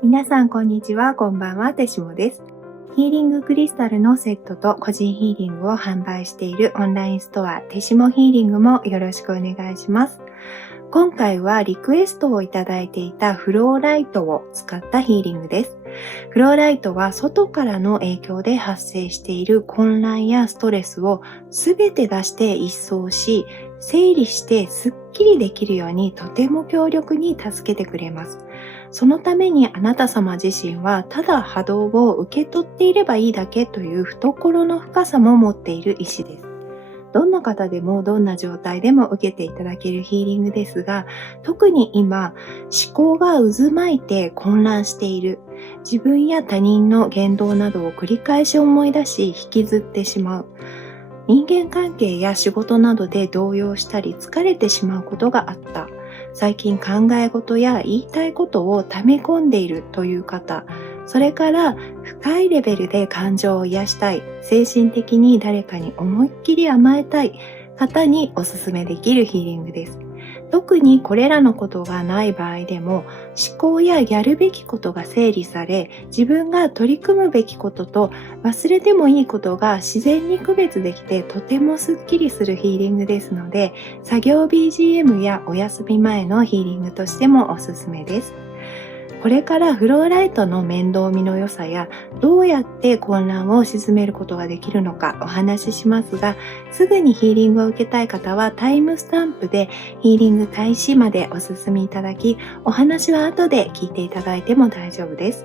皆さんこんにちは、こんばんは、てしもです。ヒーリングクリスタルのセットと個人ヒーリングを販売しているオンラインストア、てしもヒーリングもよろしくお願いします。今回はリクエストをいただいていたフローライトを使ったヒーリングです。フローライトは外からの影響で発生している混乱やストレスをすべて出して一掃し、整理してスッキリできるようにとても強力に助けてくれます。そのためにあなた様自身はただ波動を受け取っていればいいだけという懐の深さも持っている石です。どんな方でもどんな状態でも受けていただけるヒーリングですが、特に今、思考が渦巻いて混乱している、自分や他人の言動などを繰り返し思い出し引きずってしまう、人間関係や仕事などで動揺したり疲れてしまうことがあった、最近考え事や言いたいことを溜め込んでいるという方、それから深いレベルで感情を癒したい、精神的に誰かに思いっきり甘えたい方におすすめできるヒーリングです。特にこれらのことがない場合でも、思考ややるべきことが整理され、自分が取り組むべきことと忘れてもいいことが自然に区別できて、とてもスッキリするヒーリングですので、作業 BGM やお休み前のヒーリングとしてもおすすめです。これからフローライトの面倒見の良さや、どうやって混乱を鎮めることができるのかお話ししますが、すぐにヒーリングを受けたい方はタイムスタンプでヒーリング開始までお進みいただき、お話は後で聞いていただいても大丈夫です。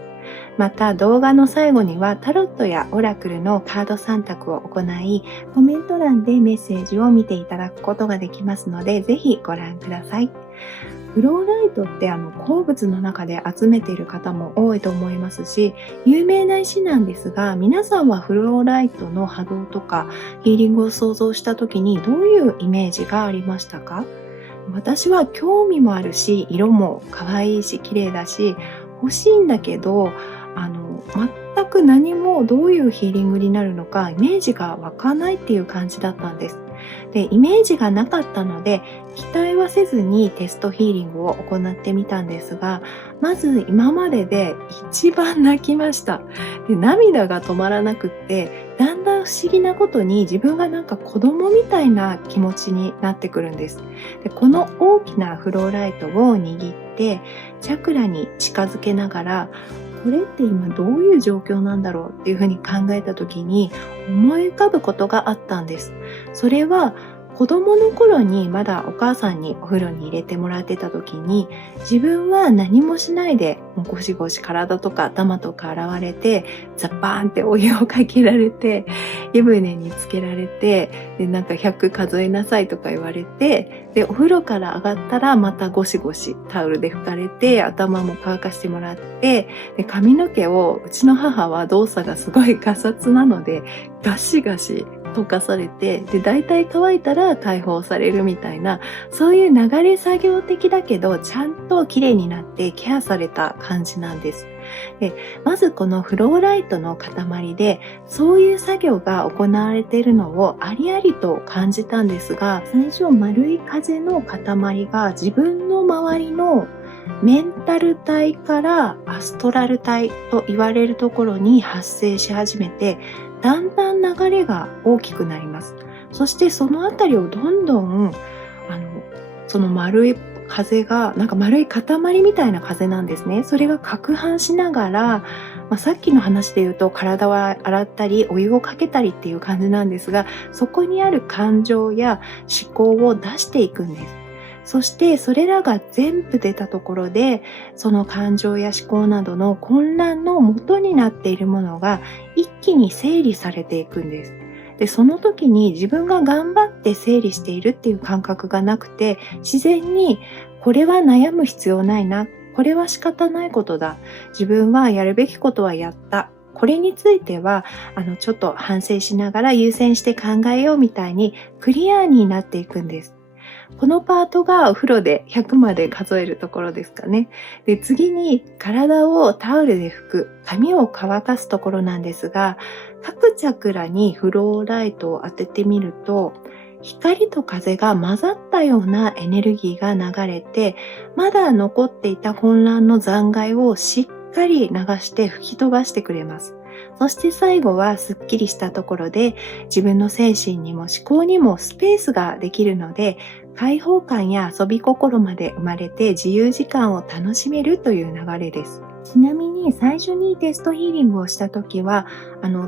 また動画の最後にはタロットやオラクルのカード3択を行い、コメント欄でメッセージを見ていただくことができますので、ぜひご覧ください。フローライトって鉱物の中で集めている方も多いと思いますし、有名な石なんですが、皆さんはフローライトの波動とかヒーリングを想像した時にどういうイメージがありましたか？私は興味もあるし、色も可愛いし綺麗だし欲しいんだけど、全く何もどういうヒーリングになるのかイメージが湧かないっていう感じだったんです。で、イメージがなかったので期待はせずにテストヒーリングを行ってみたんですが、まず今までで一番泣きました。で、涙が止まらなくって、だんだん不思議なことに自分がなんか子供みたいな気持ちになってくるんです。で、この大きなフローライトを握ってチャクラに近づけながら、これって今どういう状況なんだろうっていうふうに考えた時に思い浮かぶことがあったんです。それは子供の頃にまだお母さんにお風呂に入れてもらってた時に、自分は何もしないでもうゴシゴシ体とか頭とか洗われて、ザバーンってお湯をかけられて、湯船につけられて、でなんか100数えなさいとか言われて、でお風呂から上がったらまたゴシゴシタオルで拭かれて、頭も乾かしてもらって、で髪の毛を、うちの母は動作がすごいガサツなのでガシガシ溶かされて、で大体乾いたら解放されるみたいな、そういう流れ作業的だけどちゃんと綺麗になってケアされた感じなんです。で、まずこのフローライトの塊でそういう作業が行われているのをありありと感じたんですが、最初丸い風の塊が自分の周りのメンタル体からアストラル体と言われるところに発生し始めて、だんだん流れが大きくなります。そしてそのあたりをどんどんその丸い風がなんか丸い塊みたいな風なんですね。それが攪拌しながら、さっきの話で言うと体を洗ったりお湯をかけたりっていう感じなんですが、そこにある感情や思考を出していくんです。そしてそれらが全部出たところで、その感情や思考などの混乱の元になっているものが一気に整理されていくんです。で、その時に自分が頑張って整理しているっていう感覚がなくて、自然にこれは悩む必要ないな、これは仕方ないことだ、自分はやるべきことはやった、これについてはちょっと反省しながら優先して考えようみたいにクリアになっていくんです。このパートがお風呂で100まで数えるところですかね。で、次に体をタオルで拭く、髪を乾かすところなんですが、各チャクラにフローライトを当ててみると、光と風が混ざったようなエネルギーが流れて、まだ残っていた混乱の残骸をしっかり流して吹き飛ばしてくれます。そして最後はすっきりしたところで自分の精神にも思考にもスペースができるので、開放感や遊び心まで生まれて自由時間を楽しめるという流れです。ちなみに最初にテストヒーリングをした時は、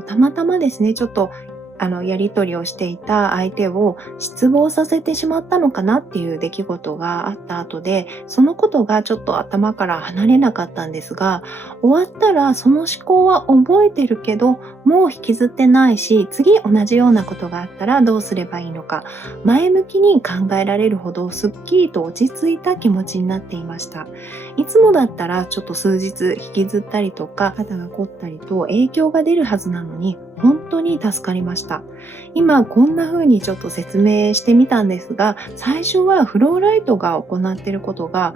たまたまですね、ちょっとやり取りをしていた相手を失望させてしまったのかなっていう出来事があった後で、そのことがちょっと頭から離れなかったんですが、終わったらその思考は覚えてるけど、もう引きずってないし、次同じようなことがあったらどうすればいいのか、前向きに考えられるほどすっきりと落ち着いた気持ちになっていました。いつもだったらちょっと数日引きずったりとか、肩が凝ったりと影響が出るはずなのに、本当に助かりました。今こんな風にちょっと説明してみたんですが、最初はフローライトが行っていることが、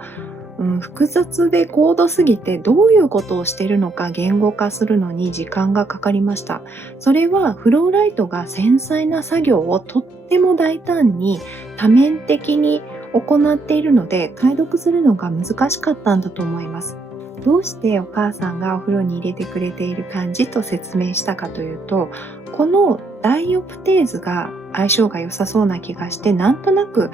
複雑で高度すぎてどういうことをしているのか言語化するのに時間がかかりました。それはフローライトが繊細な作業をとっても大胆に多面的に行っているので、解読するのが難しかったんだと思います。どうしてお母さんがお風呂に入れてくれている感じと説明したかというと、このダイオプテーズが相性が良さそうな気がして、なんとなく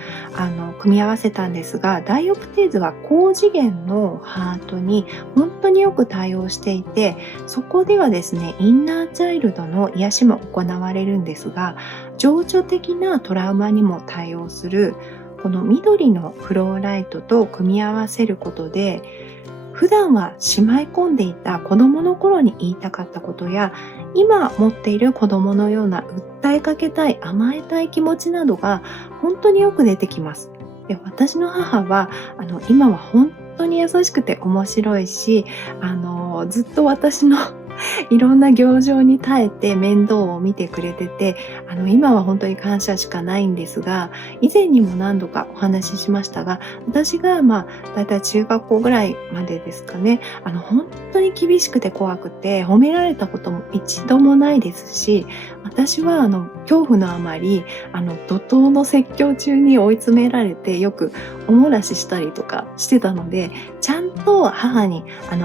組み合わせたんですが、ダイオプテーズは高次元のハートに本当によく対応していて、そこではですね、インナーチャイルドの癒しも行われるんですが、情緒的なトラウマにも対応するこの緑のフローライトと組み合わせることで、普段はしまい込んでいた子供の頃に言いたかったことや、今持っている子供のような訴えかけたい、甘えたい気持ちなどが本当によく出てきます。で、私の母は今は本当に優しくて面白いし、ずっと私のいろんな行情に耐えて面倒を見てくれてて、今は本当に感謝しかないんですが、以前にも何度かお話ししましたが、私がだいたい中学校ぐらいまでですかね、本当に厳しくて怖くて、褒められたことも一度もないですし、私は恐怖のあまり、怒涛の説教中に追い詰められて、よくおもらししたりとかしてたので、ちゃんと母に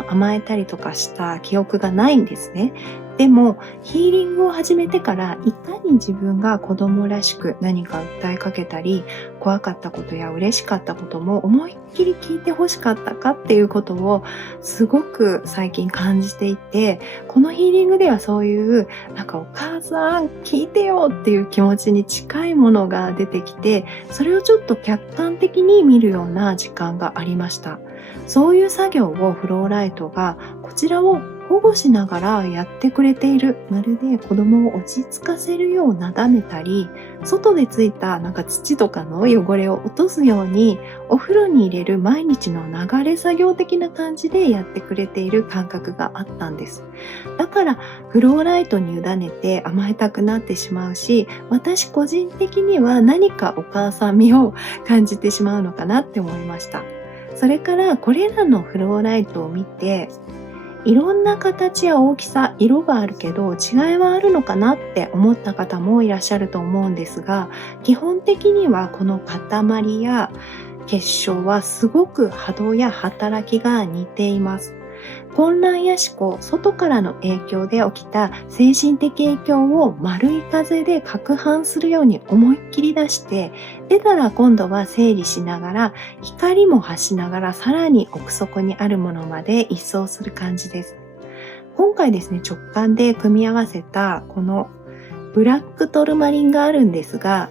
甘えたりとかした記憶がないんですね。でもヒーリングを始めてから、いかに自分が子供らしく何か訴えかけたり、怖かったことや嬉しかったことも思いっきり聞いてほしかったかっていうことをすごく最近感じていて、このヒーリングではそういうお母さん聞いてよっていう気持ちに近いものが出てきて、それをちょっと客観的に見るような時間がありました。そういう作業をフローライトがこちらを保護しながらやってくれている。まるで子供を落ち着かせるようなだめたり、外でついた土とかの汚れを落とすようにお風呂に入れる毎日の流れ作業的な感じでやってくれている感覚があったんです。だからフローライトに委ねて甘えたくなってしまうし、私個人的には何かお母さん味を感じてしまうのかなって思いました。それからこれらのフローライトを見て、いろんな形や大きさ、色があるけど違いはあるのかなって思った方もいらっしゃると思うんですが、基本的にはこの塊や結晶はすごく波動や働きが似ています。混乱や思考、外からの影響で起きた精神的影響を丸い風で攪拌するように思いっきり出して、出たら今度は整理しながら、光も発しながらさらに奥底にあるものまで一掃する感じです。今回ですね、直感で組み合わせたこのブラックトルマリンがあるんですが、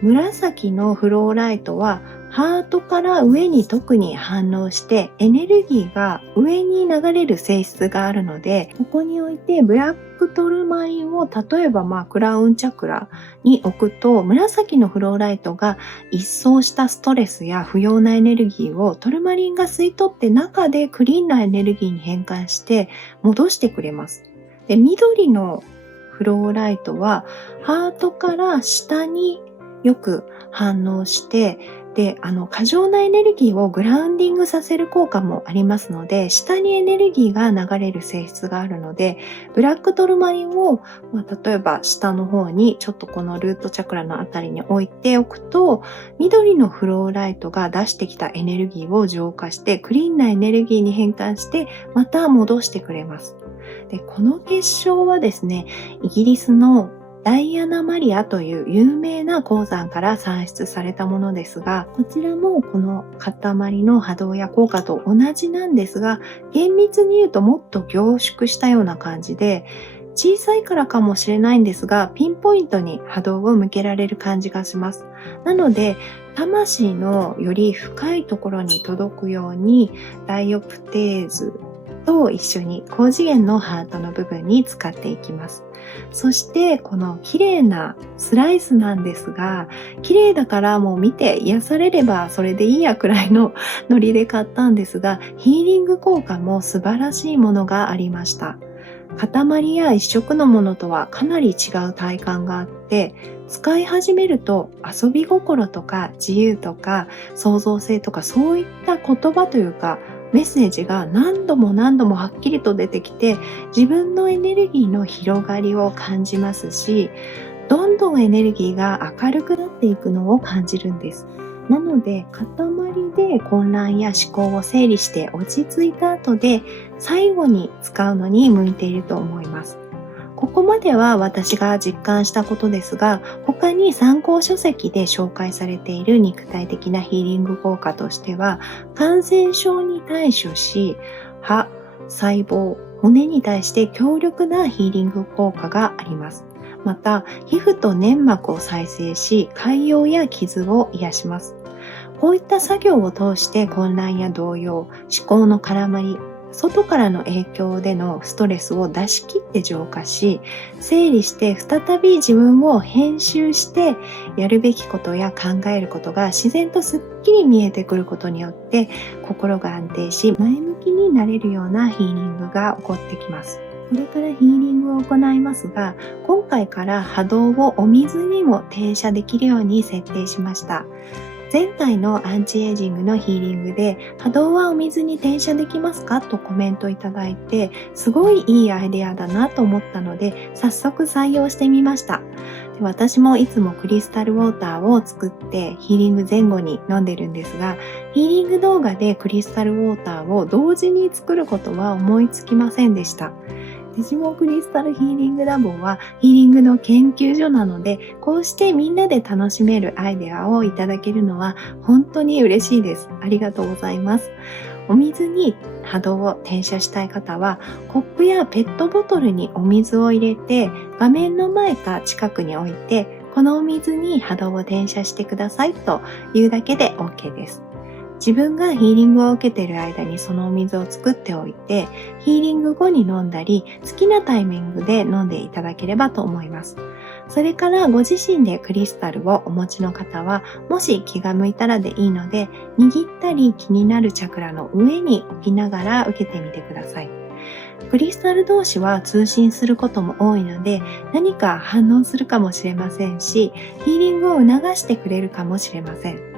紫のフローライトはハートから上に特に反応してエネルギーが上に流れる性質があるので、ここに置いてブラックトルマリンを例えばクラウンチャクラに置くと、紫のフローライトが一掃したストレスや不要なエネルギーをトルマリンが吸い取って、中でクリーンなエネルギーに変換して戻してくれます。で、緑のフローライトはハートから下によく反応して、で、過剰なエネルギーをグラウンディングさせる効果もありますので、下にエネルギーが流れる性質があるので、ブラックトルマリンを、例えば下の方にちょっとこのルートチャクラのあたりに置いておくと、緑のフローライトが出してきたエネルギーを浄化して、クリーンなエネルギーに変換して、また戻してくれます。で、この結晶はですね、イギリスのダイアナ・マリアという有名な鉱山から産出されたものですが、こちらもこの塊の波動や効果と同じなんですが、厳密に言うともっと凝縮したような感じで、小さいからかもしれないんですが、ピンポイントに波動を向けられる感じがします。なので、魂のより深いところに届くように、ダイオプテーズと一緒に高次元のハートの部分に使っていきます。そしてこの綺麗なスライスなんですが、綺麗だからもう見て癒されればそれでいいやくらいのノリで買ったんですが、ヒーリング効果も素晴らしいものがありました。塊や一色のものとはかなり違う体感があって、使い始めると遊び心とか自由とか創造性とかそういった言葉というかメッセージが何度も何度もはっきりと出てきて、自分のエネルギーの広がりを感じますし、どんどんエネルギーが明るくなっていくのを感じるんです。なので、塊で混乱や思考を整理して落ち着いた後で、最後に使うのに向いていると思います。ここまでは私が実感したことですが、他に参考書籍で紹介されている肉体的なヒーリング効果としては、感染症に対処し、歯、細胞、骨に対して強力なヒーリング効果があります。また、皮膚と粘膜を再生し、潰瘍や傷を癒します。こういった作業を通して混乱や動揺、思考の絡まり、外からの影響でのストレスを出し切って浄化し、整理して再び自分を編集してやるべきことや考えることが自然とすっきり見えてくることによって心が安定し前向きになれるようなヒーリングが起こってきます。これからヒーリングを行いますが、今回から波動をお水にも転写できるように設定しました。前回のアンチエイジングのヒーリングで波動はお水に転写できますかとコメントいただいて、すごいいいアイデアだなと思ったので早速採用してみました。で、私もいつもクリスタルウォーターを作ってヒーリング前後に飲んでるんですが、ヒーリング動画でクリスタルウォーターを同時に作ることは思いつきませんでした。デジモンクリスタルヒーリングラボはヒーリングの研究所なので、こうしてみんなで楽しめるアイデアをいただけるのは本当に嬉しいです。ありがとうございます。お水に波動を転写したい方は、コップやペットボトルにお水を入れて、画面の前か近くに置いて、このお水に波動を転写してくださいというだけで OK です。自分がヒーリングを受けている間にそのお水を作っておいて、ヒーリング後に飲んだり、好きなタイミングで飲んでいただければと思います。それからご自身でクリスタルをお持ちの方は、もし気が向いたらでいいので、握ったり気になるチャクラの上に置きながら受けてみてください。クリスタル同士は通信することも多いので、何か反応するかもしれませんし、ヒーリングを促してくれるかもしれません。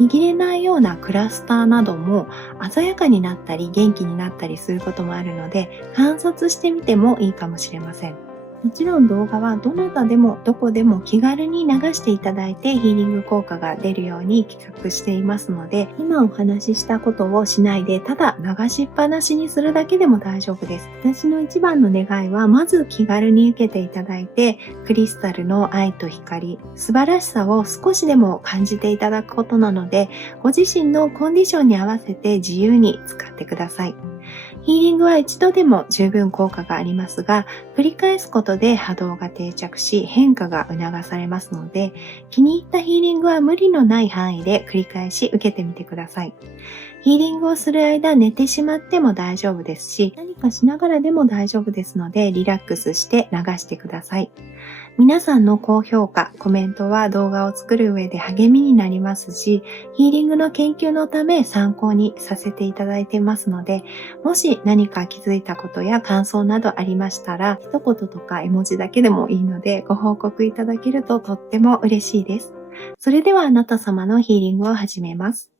握れないようなクラスターなども鮮やかになったり元気になったりすることもあるので、観察してみてもいいかもしれません。もちろん動画はどなたでもどこでも気軽に流していただいてヒーリング効果が出るように企画していますので、今お話ししたことをしないでただ流しっぱなしにするだけでも大丈夫です。私の一番の願いは、まず気軽に受けていただいて、クリスタルの愛と光、素晴らしさを少しでも感じていただくことなので、ご自身のコンディションに合わせて自由に使ってください。ヒーリングは一度でも十分効果がありますが、繰り返すことで波動が定着し変化が促されますので、気に入ったヒーリングは無理のない範囲で繰り返し受けてみてください。ヒーリングをする間寝てしまっても大丈夫ですし、何かしながらでも大丈夫ですので、リラックスして流してください。皆さんの高評価、コメントは動画を作る上で励みになりますし、ヒーリングの研究のため参考にさせていただいていますので、もし何か気づいたことや感想などありましたら、一言とか絵文字だけでもいいのでご報告いただけるととっても嬉しいです。それではあなた様のヒーリングを始めます。